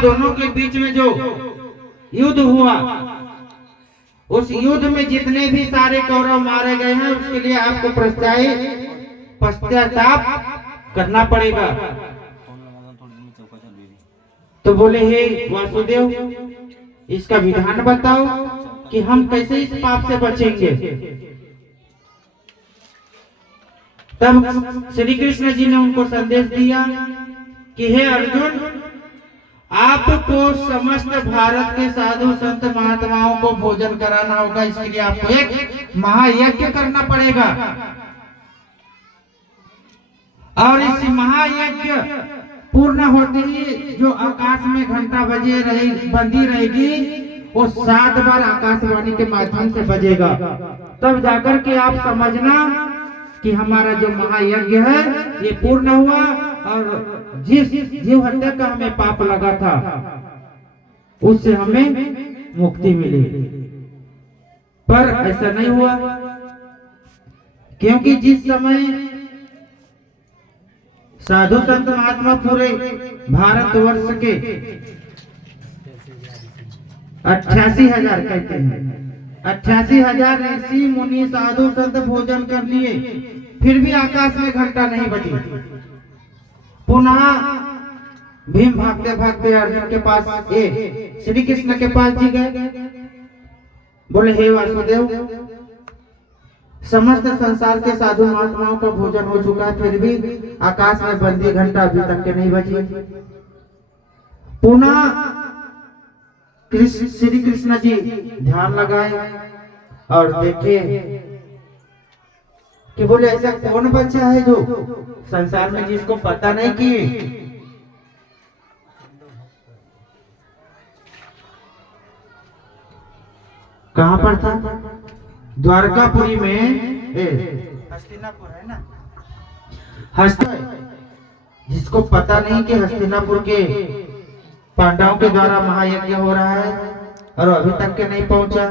दोनों के बीच में जो युद्ध हुआ, उस युद्ध में जितने भी सारे कौरव मारे गए हैं उसके लिए आपको पश्चाताप करना पड़ेगा। तो बोले हे वासुदेव, इसका विधान बताओ कि हम कैसे इस पाप से बचेंगे। तब श्री कृष्ण जी ने उनको संदेश दिया कि हे अर्जुन, आपको समस्त भारत के साधु संत महात्माओं को भोजन कराना होगा। इसके लिए आपको एक महायज्ञ करना पड़ेगा और इस महायज्ञ पूर्ण होते ही जो आकाश में घंटा बंदी रहेगी वो 7 बार आकाशवाणी के माध्यम से बजेगा। तब जाकर के आप समझना कि हमारा जो महायज्ञ है ये पूर्ण हुआ और जिस जीव हत्या का हमें पाप लगा था उससे हमें मुक्ति मिली। पर ऐसा नहीं हुआ, क्योंकि जिस समय साधु संत महात्मा पूरे भारतवर्ष के 88,000 कहते हैं, 88,000 ऋषि मुनि साधु संत भोजन कर लिए, फिर भी आकाश में घंटा नहीं बजी। पुनः भीम भागते भागते अर्जुन के पास श्री कृष्ण के पास जी गए। बोले हे वासुदेव, समस्त संसार के साधु महात्माओं का भोजन हो चुका है, फिर भी आकाश में बंदी घंटा अभी तक के नहीं बजी। पुनः श्री कृष्ण जी ध्यान लगाए और देखे कि बोले ऐसा कौन बच्चा है जो संसार में जिसको पता नहीं कि कहां पर था, द्वारकापुरी में, हस्तिनापुर है ना, जिसको पता नहीं कि हस्तिनापुर के पांडवों के द्वारा महायज्ञ हो रहा है और अभी तक के नहीं पहुंचा।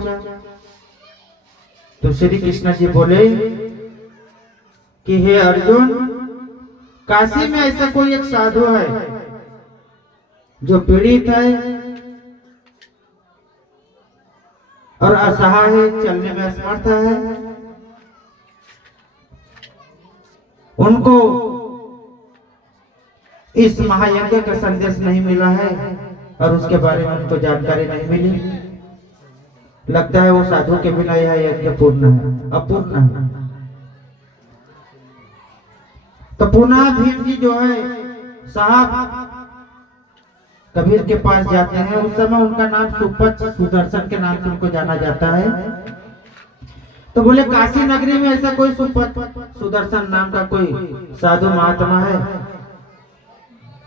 तो श्री कृष्ण जी बोले कि हे अर्जुन, काशी में ऐसा कोई एक साधु है जो पीड़ित है और असहाय है, चलने में असमर्थ है। उनको इस महायज्ञ का संदेश नहीं मिला है और उसके बारे में उनको जानकारी नहीं मिली। लगता है वो साधु के बिना यह यज्ञ पूर्ण है, अपूर्ण है। तो पुनः भीम जी जो है साहब कबीर के पास जाते हैं। उस समय उनका नाम सुपथ सुदर्शन के नाम से उनको जाना जाता है। तो बोले काशी नगरी में ऐसा कोई सुपथ सुदर्शन नाम का कोई साधु महात्मा है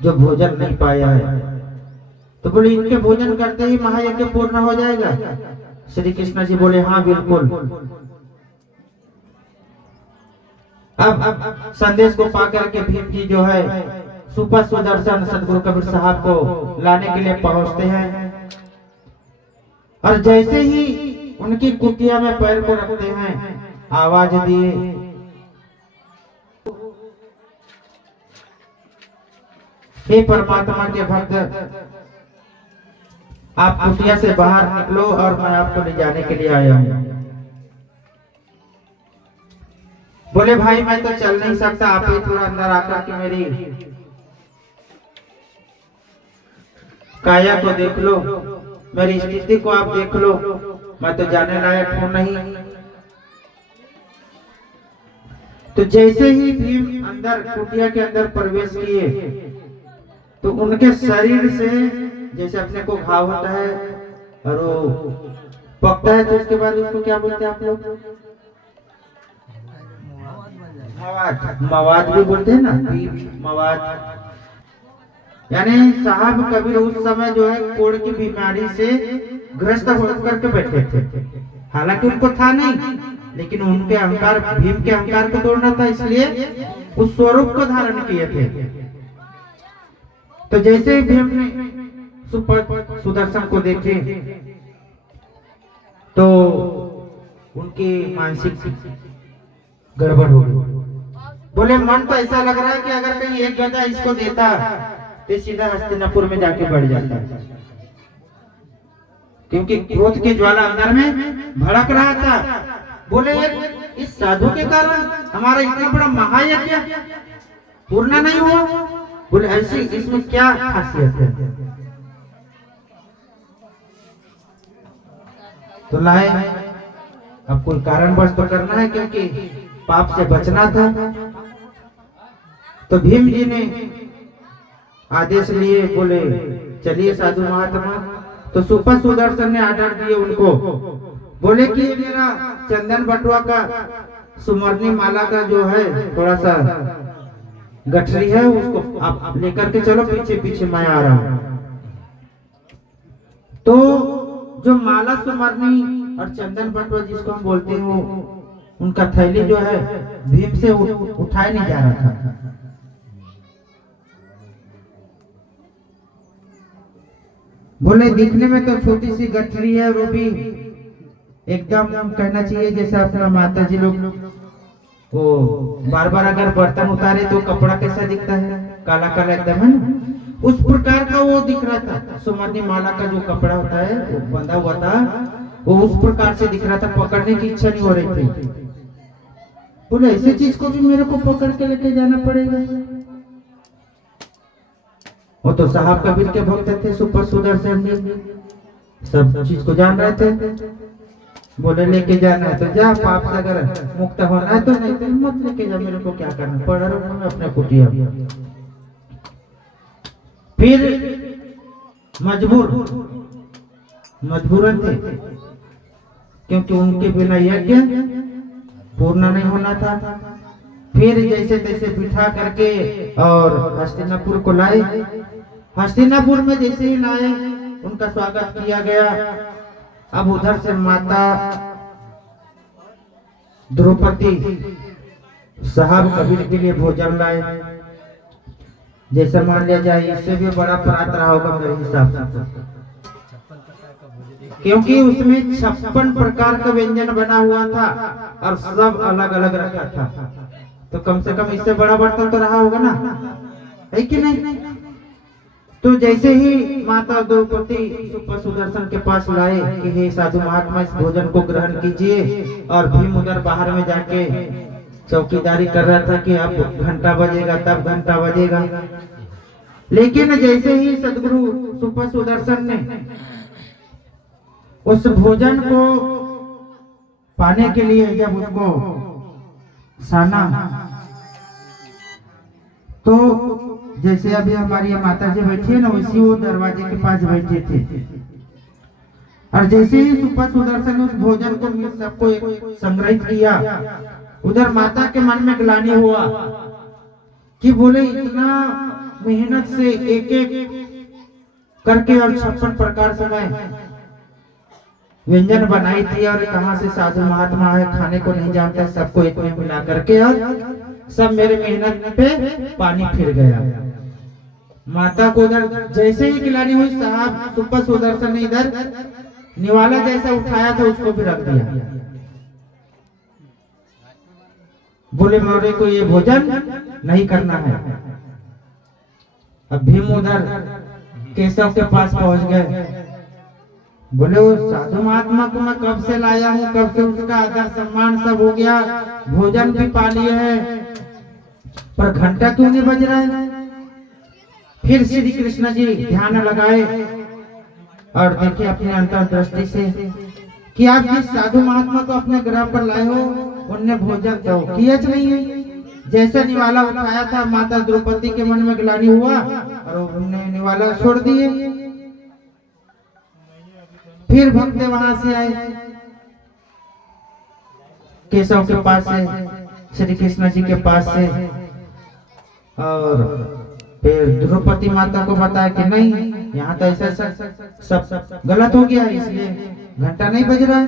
जो भोजन नहीं पाया है। तो बोले इनके भोजन करते ही महायज्ञ पूर्ण हो जाएगा। श्री कृष्ण जी बोले हाँ बिल्कुल। अब संदेश को पाकर के भीम जी जो है सुपथ सुदर्शन सदगुरु कबीर साहब को लाने के लिए पहुंचते हैं और जैसे ही उनकी कुटिया में पैर को रखते हैं आवाज दिए, हे परमात्मा के भक्त, आप कुटिया से बाहर निकलो और मैं आपको ले जाने के लिए आया हूं। बोले भाई मैं तो चल नहीं सकता, आप ही थोड़ा अंदर आकर के मेरी काया को देख लो, मेरी स्थिति को आप देख लो, मैं तो जाने लायक हूं नहीं। तो जैसे ही भीम अंदर कुटिया के अंदर प्रवेश किए तो उनके शरीर से जैसे अपने को घाव होता है और वो पकता है तो उसके बाद उसको क्या बोलते हैं आप लोग? मवाद भी बोलते हैं ना, मवाद। यानी साहब कबीर उस समय जो है कोढ़ की बीमारी से ग्रस्त होकर के बैठे थे। हालांकि उनको था नहीं, लेकिन उनके अहंकार, भीम के अहंकार को तोड़ना था, इसलिए उस स्वरूप को धारण किए थे। तो जैसे ही भीम ने सुदर्शन को देखे तो उनकी मानसिक गड़बड़ हो गई। बोले मन तो ऐसा लग रहा है कि अगर कहीं एक गदा इसको देता तो सीधा हस्तिनापुर में जाके बढ़ जाता है, क्योंकि क्रोध की ज्वाला अंदर में भड़क रहा था। बोले इस साधु के कारण हमारा इतना बड़ा महायज्ञ पूर्ण नहीं हुआ। बोले ऐसी इसमें क्या खासियत है? तो लाए, अब कोई कारणवश तो करना है, क्योंकि पाप से बचना था। तो भीम जी ने आदेश लिए, बोले चलिए साधु महात्मा। तो सुपर सुदर्शन ने आर्डर दिए उनको, बोले कि ये मेरा चंदन बटुआ का सुमरनी माला का जो है थोड़ा सा गठरी है, उसको आप लेकर के चलो, पीछे पीछे मैं आ रहा हूं। तो जो माला सुमरनी और चंदन बटुआ जिसको हम बोलते हैं, वो उनका थैली जो है भीम से उठाया नहीं जा रहा था। बोले दिखने में तो छोटी सी गठरी है, वो भी एकदम कहना चाहिए जैसे अपना माता जी लोग वो बार बार अगर बर्तन उतारे तो कपड़ा कैसा दिखता है, काला काला एकदम, है ना, उस प्रकार का वो दिख रहा था। सुमरनी माला का जो कपड़ा होता है वो बंधा हुआ था, वो उस प्रकार से दिख रहा था। पकड़ने की इच्छा नहीं हो रही थी। बोले ऐसे चीज को भी मेरे को पकड़ के लेके जाना पड़ेगा। वो तो साहब कबीर के भक्त थे, सुपर सुदर्शन जी सब चीज को जान रहे थे। बोले लेके जाना है तो जा, पाप से अगर मुक्त होना है तो, नहीं तो मत लेके जा, मेरे को क्या करना, पढ़ रहा हूं मैं अपने कुटिया। फिर मजबूरन थे, क्योंकि उनके बिना यज्ञ पूर्ण नहीं होना था। फिर जैसे तैसे बिठा करके और हस्तिनापुर को लाए। हस्तिनापुर में जैसे ही लाए, उनका स्वागत किया गया। अब उधर से माता द्रौपदी साहब कबीर के लिए भोजन लाए। जैसे मान लिया जाए, इससे भी बड़ा परात रहा होगा मेरे हिसाब से, क्योंकि उसमें 56 प्रकार का व्यंजन बना हुआ था और सब अलग अलग रखा था। तो कम से कम इससे बड़ा बर्तन तो रहा होगा ना, है कि नहीं? तो जैसे ही माता द्रौपदी सुपर सुदर्शन के पास लाए कि हे साधु महात्मा, इस भोजन को ग्रहण कीजिए, और भीम उधर बाहर में जाके चौकीदारी कर रहा था कि अब घंटा बजेगा तब घंटा बजेगा। लेकिन जैसे ही सदगुरु सुपर सुदर्शन ने उस भोजन को पाने के लिए जब उसको साना, तो जैसे अभी हमारी माता जी बैठी है ना, वैसे वो दरवाजे के पास बैठे थे। और जैसे ही सुपर सुदर्शन ने उस भोजन को सबको संग्रहित किया, उधर माता के मन में ग्लानि हुआ कि बोले इतना मेहनत से एक एक करके और 56 प्रकार से मैं व्यंजन बनाई थी, और कहां से साधु महात्मा है, खाने को नहीं जानता, सबको एक में मिला करके और सब मेरे मेहनत पे पानी फिर गया। माता को उधर जैसे ही गिलानी हुई, साहब सुपर सुदर्शन ने इधर निवाला जैसा उठाया था, उसको भी रख दिया। बोले मेरे को ये भोजन नहीं करना है। अब भीम उधर केशव के पास पहुंच गए। बोले वो साधु महात्मा को मैं कब से लाया हूँ, कब से उसका आदर सम्मान सब हो गया, भोजन भी पा लिया है, पर घंटा क्यों नहीं बज रहा है? फिर श्री कृष्ण जी ध्यान लगाए और देखे अपने अंतर्दृष्टि से कि आप जिस साधु महात्मा को अपने ग्रह पर लाए हो, उनने भोजन तो किया नहीं है। जैसे निवाला उठाया था, माता द्रौपदी के मन में ग्लानि हुआ और उन्होंने निवाला छोड़ दिए। फिर भक्त वहां से आए केशव के पास से, श्री कृष्ण जी के पास से, और फिर द्रौपदी माता को बताया कि नहीं, यहाँ तो ऐसा सब गलत हो गया, इसलिए घंटा नहीं बज रहा है।